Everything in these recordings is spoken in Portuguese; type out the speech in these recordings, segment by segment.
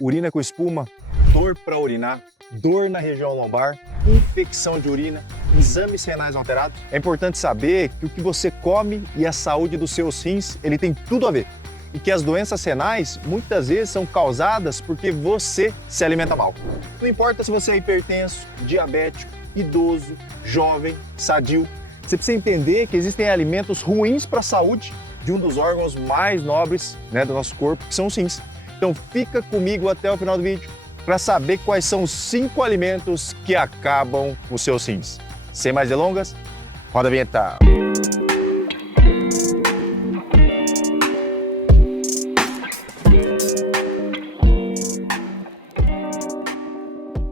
urina com espuma, dor para urinar, dor na região lombar, infecção de urina, exames renais alterados. É importante saber que o que você come e a saúde dos seus rins, ele tem tudo a ver. E que as doenças renais muitas vezes são causadas porque você se alimenta mal. Não importa se você é hipertenso, diabético, idoso, jovem, sadio. Você precisa entender que existem alimentos ruins para a saúde de um dos órgãos mais nobres, do nosso corpo, que são os rins. Então fica comigo até o final do vídeo para saber quais são os 5 alimentos que acabam com os seus rins. Sem mais delongas, roda a vinheta.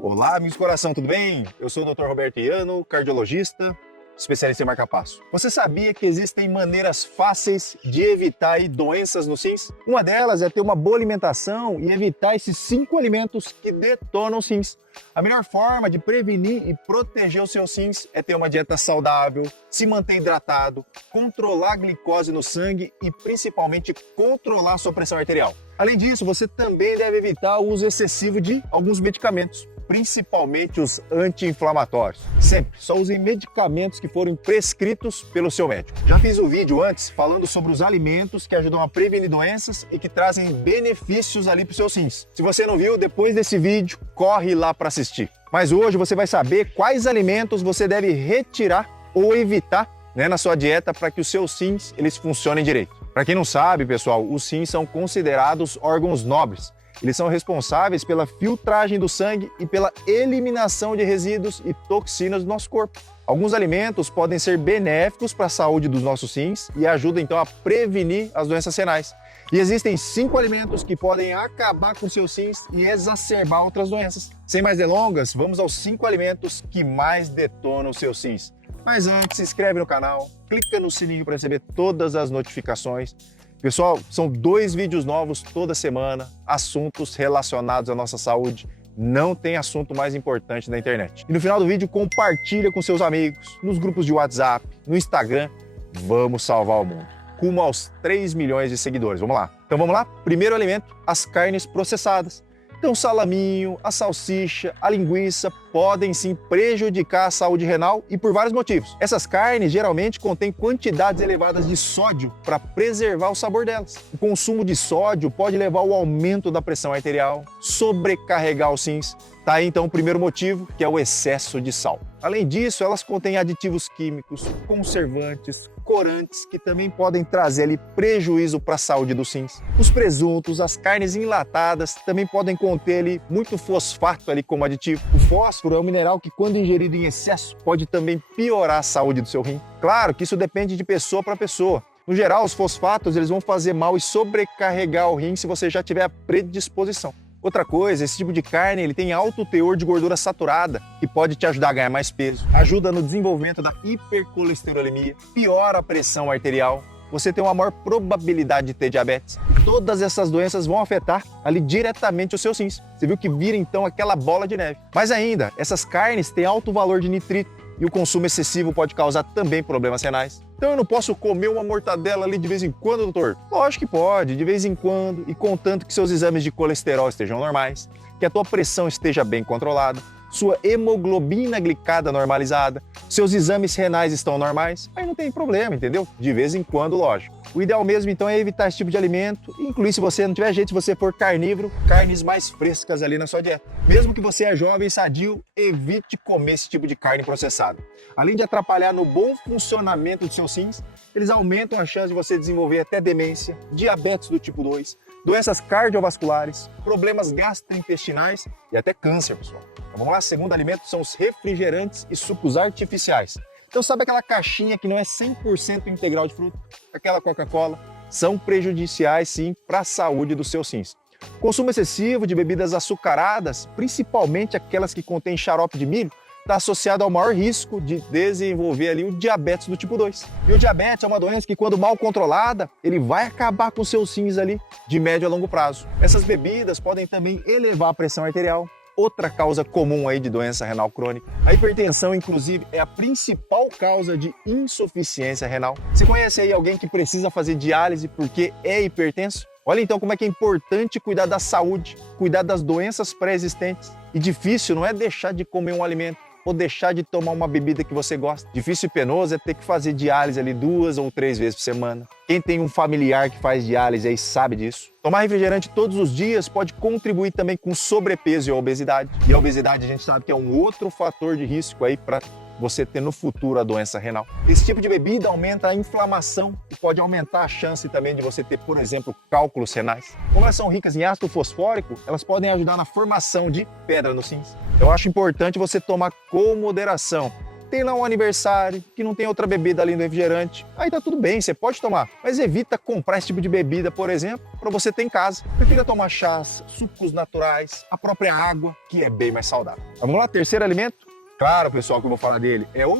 Olá, amigos do coração, tudo bem? Eu sou o Dr. Roberto Iano, cardiologista, especialista em marca-passo. Você sabia que existem maneiras fáceis de evitar doenças nos rins? Uma delas é ter uma boa alimentação e evitar esses 5 alimentos que detonam os rins. A melhor forma de prevenir e proteger os seus rins é ter uma dieta saudável, se manter hidratado, controlar a glicose no sangue e principalmente controlar a sua pressão arterial. Além disso, você também deve evitar o uso excessivo de alguns medicamentos, principalmente os anti-inflamatórios. Sempre, só usem medicamentos que foram prescritos pelo seu médico. Já fiz um vídeo antes falando sobre os alimentos que ajudam a prevenir doenças e que trazem benefícios ali para os seus rins. Se você não viu, depois desse vídeo, corre lá para assistir. Mas hoje você vai saber quais alimentos você deve retirar ou evitar na sua dieta para que os seus rins eles funcionem direito. Para quem não sabe, pessoal, os rins são considerados órgãos nobres. Eles são responsáveis pela filtragem do sangue e pela eliminação de resíduos e toxinas do nosso corpo. Alguns alimentos podem ser benéficos para a saúde dos nossos rins e ajudam então a prevenir as doenças renais. E existem 5 alimentos que podem acabar com seus rins e exacerbar outras doenças. Sem mais delongas, vamos aos 5 alimentos que mais detonam os seus rins. Mas antes, se inscreve no canal, clica no sininho para receber todas as notificações. Pessoal, são 2 vídeos novos toda semana, assuntos relacionados à nossa saúde. Não tem assunto mais importante na internet. E no final do vídeo, compartilha com seus amigos, nos grupos de WhatsApp, no Instagram. Vamos salvar o mundo. Rumo aos 3 milhões de seguidores. Vamos lá. Então vamos lá? Primeiro alimento, as carnes processadas. Então o salaminho, a salsicha, a linguiça podem sim prejudicar a saúde renal e por vários motivos. Essas carnes geralmente contêm quantidades elevadas de sódio para preservar o sabor delas. O consumo de sódio pode levar ao aumento da pressão arterial, sobrecarregar os rins. Tá aí então o primeiro motivo, que é o excesso de sal. Além disso, elas contêm aditivos químicos, conservantes, corantes, que também podem trazer ali prejuízo para a saúde dos rins. Os presuntos, as carnes enlatadas também podem conter ali muito fosfato ali como aditivo. O fósforo é um mineral que, quando ingerido em excesso, pode também piorar a saúde do seu rim. Claro que isso depende de pessoa para pessoa. No geral, os fosfatos eles vão fazer mal e sobrecarregar o rim se você já tiver a predisposição. Outra coisa, esse tipo de carne ele tem alto teor de gordura saturada, que pode te ajudar a ganhar mais peso, ajuda no desenvolvimento da hipercolesterolemia, piora a pressão arterial, você tem uma maior probabilidade de ter diabetes. Todas essas doenças vão afetar ali diretamente os seus rins. Você viu que vira então aquela bola de neve. Mas ainda, essas carnes têm alto valor de nitrito e o consumo excessivo pode causar também problemas renais. Então eu não posso comer uma mortadela ali de vez em quando, doutor? Lógico que pode, de vez em quando, e contanto que seus exames de colesterol estejam normais, que a tua pressão esteja bem controlada, sua hemoglobina glicada normalizada, seus exames renais estão normais, aí não tem problema, entendeu? De vez em quando, lógico. O ideal mesmo, então, é evitar esse tipo de alimento, incluir, se você não tiver jeito, se você for carnívoro, carnes mais frescas ali na sua dieta. Mesmo que você é jovem e sadio, evite comer esse tipo de carne processada. Além de atrapalhar no bom funcionamento dos seus rins, eles aumentam a chance de você desenvolver até demência, diabetes do tipo 2, doenças cardiovasculares, problemas gastrointestinais e até câncer, pessoal. Então vamos lá, segundo alimento são os refrigerantes e sucos artificiais. Então sabe aquela caixinha que não é 100% integral de fruta? Aquela Coca-Cola? São prejudiciais sim para a saúde dos seus rins. O consumo excessivo de bebidas açucaradas, principalmente aquelas que contêm xarope de milho, está associado ao maior risco de desenvolver ali o diabetes do tipo 2. E o diabetes é uma doença que, quando mal controlada, ele vai acabar com seus rins ali de médio a longo prazo. Essas bebidas podem também elevar a pressão arterial, outra causa comum aí de doença renal crônica. A hipertensão, inclusive, é a principal causa de insuficiência renal. Você conhece aí alguém que precisa fazer diálise porque é hipertenso? Olha então como é que é importante cuidar da saúde, cuidar das doenças pré-existentes. E difícil não é deixar de comer um alimento ou deixar de tomar uma bebida que você gosta. Difícil e penoso é ter que fazer diálise ali 2 ou 3 vezes por semana. Quem tem um familiar que faz diálise aí sabe disso. Tomar refrigerante todos os dias pode contribuir também com sobrepeso e obesidade. E a obesidade a gente sabe que é um outro fator de risco aí para você ter no futuro a doença renal. Esse tipo de bebida aumenta a inflamação e pode aumentar a chance também de você ter, por exemplo, cálculos renais. Como elas são ricas em ácido fosfórico, elas podem ajudar na formação de pedra nos rins. Eu acho importante você tomar com moderação. Tem lá um aniversário, que não tem outra bebida além do refrigerante, aí tá tudo bem, você pode tomar, mas evita comprar esse tipo de bebida, por exemplo, para você ter em casa. Prefira tomar chás, sucos naturais, a própria água, que é bem mais saudável. Vamos lá, terceiro alimento? Claro, pessoal, que eu vou falar dele é o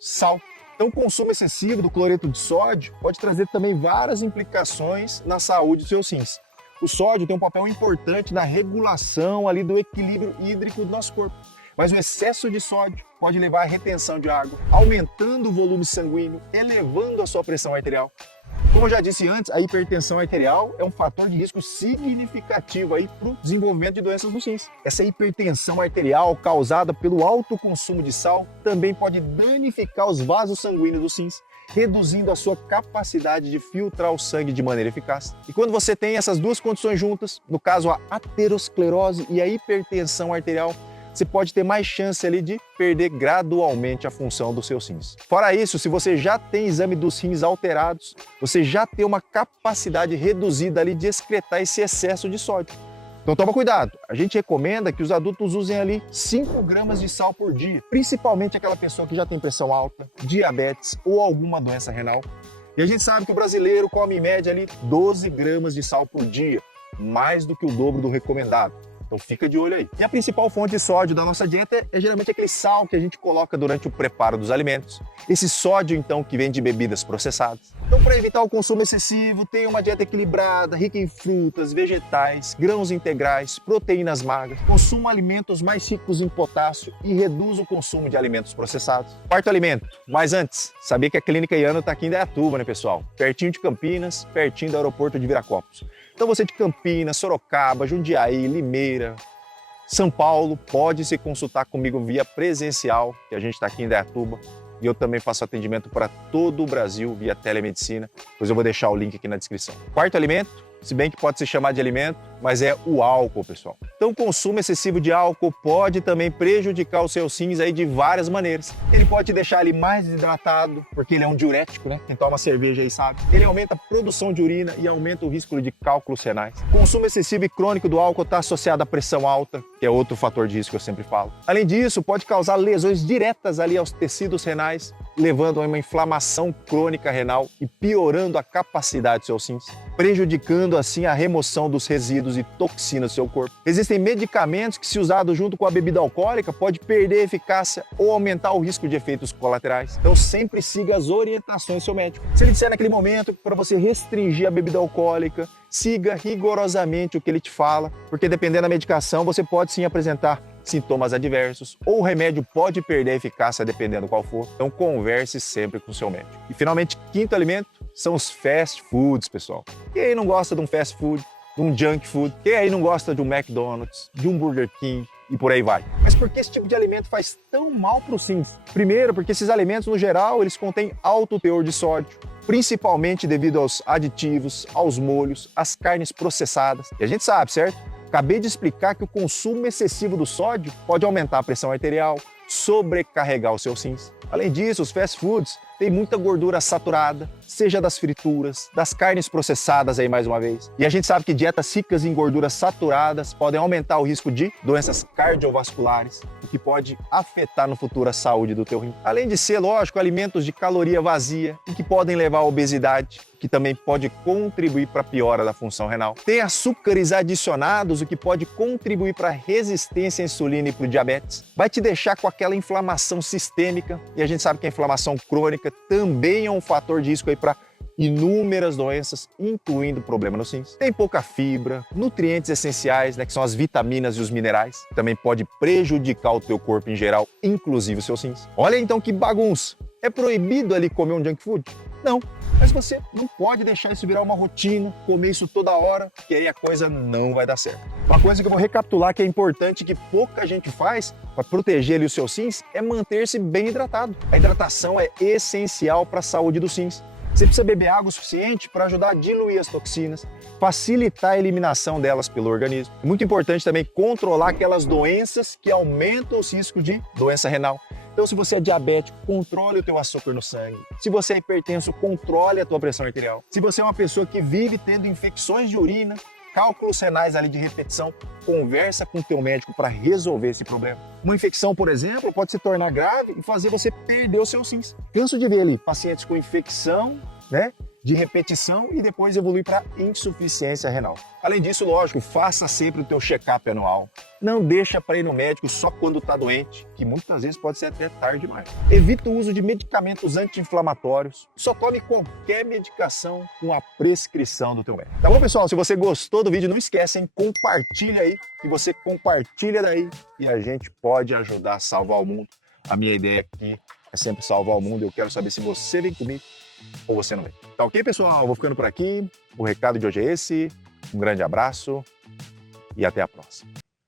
sal. Então, o consumo excessivo do cloreto de sódio pode trazer também várias implicações na saúde dos seus rins. O sódio tem um papel importante na regulação ali do equilíbrio hídrico do nosso corpo. Mas o excesso de sódio pode levar à retenção de água, aumentando o volume sanguíneo, elevando a sua pressão arterial. Como eu já disse antes, a hipertensão arterial é um fator de risco significativo aí para o desenvolvimento de doenças nos rins. Essa hipertensão arterial causada pelo alto consumo de sal também pode danificar os vasos sanguíneos dos rins, reduzindo a sua capacidade de filtrar o sangue de maneira eficaz. E quando você tem essas duas condições juntas, no caso a aterosclerose e a hipertensão arterial, você pode ter mais chance ali de perder gradualmente a função dos seus rins. Fora isso, se você já tem exame dos rins alterados, você já tem uma capacidade reduzida ali de excretar esse excesso de sódio. Então toma cuidado, a gente recomenda que os adultos usem ali 5 gramas de sal por dia, principalmente aquela pessoa que já tem pressão alta, diabetes ou alguma doença renal. E a gente sabe que o brasileiro come em média ali 12 gramas de sal por dia, mais do que o dobro do recomendado. Então fica de olho aí. E a principal fonte de sódio da nossa dieta é geralmente aquele sal que a gente coloca durante o preparo dos alimentos. Esse sódio, então, que vem de bebidas processadas. Então, para evitar o consumo excessivo, tenha uma dieta equilibrada, rica em frutas, vegetais, grãos integrais, proteínas magras. Consuma alimentos mais ricos em potássio e reduza o consumo de alimentos processados. Quarto alimento. Mas antes, sabia que a Clínica Iano está aqui em Indaiatuba, né, pessoal? Pertinho de Campinas, pertinho do aeroporto de Viracopos. Então você de Campinas, Sorocaba, Jundiaí, Limeira, São Paulo, pode se consultar comigo via presencial, que a gente está aqui em Indaiatuba. E eu também faço atendimento para todo o Brasil via telemedicina, pois eu vou deixar o link aqui na descrição. Quarto alimento, se bem que pode se chamar de alimento, mas é o álcool, pessoal. Então o consumo excessivo de álcool pode também prejudicar os seus rins aí de várias maneiras. Ele pode te deixar ali mais desidratado, porque ele é um diurético, né? Quem toma cerveja aí sabe. Ele aumenta a produção de urina e aumenta o risco de cálculos renais. O consumo excessivo e crônico do álcool está associado à pressão alta, que é outro fator de risco que eu sempre falo. Além disso, pode causar lesões diretas ali aos tecidos renais, levando a uma inflamação crônica renal e piorando a capacidade dos seus rins, prejudicando assim a remoção dos resíduos e toxinas do seu corpo. Existem medicamentos que, se usados junto com a bebida alcoólica, pode perder a eficácia ou aumentar o risco de efeitos colaterais. Então sempre siga as orientações do seu médico. Se ele disser naquele momento para você restringir a bebida alcoólica, siga rigorosamente o que ele te fala, porque dependendo da medicação você pode sim apresentar sintomas adversos, ou o remédio pode perder a eficácia dependendo qual for. Então converse sempre com o seu médico. E finalmente, quinto alimento são os fast foods, pessoal. Quem aí não gosta de um fast food, de um junk food? Quem aí não gosta de um McDonald's, de um Burger King e por aí vai? Mas por que esse tipo de alimento faz tão mal para os rins? Primeiro, porque esses alimentos, no geral, eles contêm alto teor de sódio, principalmente devido aos aditivos, aos molhos, às carnes processadas. E a gente sabe, certo? Acabei de explicar que o consumo excessivo do sódio pode aumentar a pressão arterial, sobrecarregar os seus rins. Além disso, os fast foods têm muita gordura saturada, seja das frituras, das carnes processadas aí mais uma vez. E a gente sabe que dietas ricas em gorduras saturadas podem aumentar o risco de doenças cardiovasculares, o que pode afetar no futuro a saúde do teu rim. Além de ser, lógico, alimentos de caloria vazia e que podem levar à obesidade, que também pode contribuir para a piora da função renal. Tem açúcares adicionados, o que pode contribuir para a resistência à insulina e para o diabetes. Vai te deixar com aquela inflamação sistêmica, e a gente sabe que a inflamação crônica também é um fator de risco aí para inúmeras doenças, incluindo problema nos rins. Tem pouca fibra, nutrientes essenciais, né, que são as vitaminas e os minerais, também pode prejudicar o teu corpo em geral, inclusive os seus rins. Olha então que bagunça! É proibido ali comer um junk food? Não. Mas você não pode deixar isso virar uma rotina, comer isso toda hora, que aí a coisa não vai dar certo. Uma coisa que eu vou recapitular que é importante, que pouca gente faz para proteger ali os seus rins, é manter-se bem hidratado. A hidratação é essencial para a saúde dos rins. Você precisa beber água o suficiente para ajudar a diluir as toxinas, facilitar a eliminação delas pelo organismo. É muito importante também controlar aquelas doenças que aumentam os riscos de doença renal. Então, se você é diabético, controle o teu açúcar no sangue. Se você é hipertenso, controle a tua pressão arterial. Se você é uma pessoa que vive tendo infecções de urina, cálculos renais ali de repetição, conversa com o teu médico para resolver esse problema. Uma infecção, por exemplo, pode se tornar grave e fazer você perder os seus rins. Canso de ver ali pacientes com infecção, de repetição e depois evolui para insuficiência renal. Além disso, lógico, faça sempre o teu check-up anual. Não deixa para ir no médico só quando está doente, que muitas vezes pode ser até tarde demais. Evita o uso de medicamentos anti-inflamatórios. Só tome qualquer medicação com a prescrição do teu médico. Tá bom, pessoal? Se você gostou do vídeo, não esquece, hein? Compartilha aí, que você compartilha daí e a gente pode ajudar a salvar o mundo. A minha ideia aqui é sempre salvar o mundo. Eu quero saber se você vem comigo ou você não vem. Tá ok, pessoal? Vou ficando por aqui. O recado de hoje é esse. Um grande abraço e até a próxima.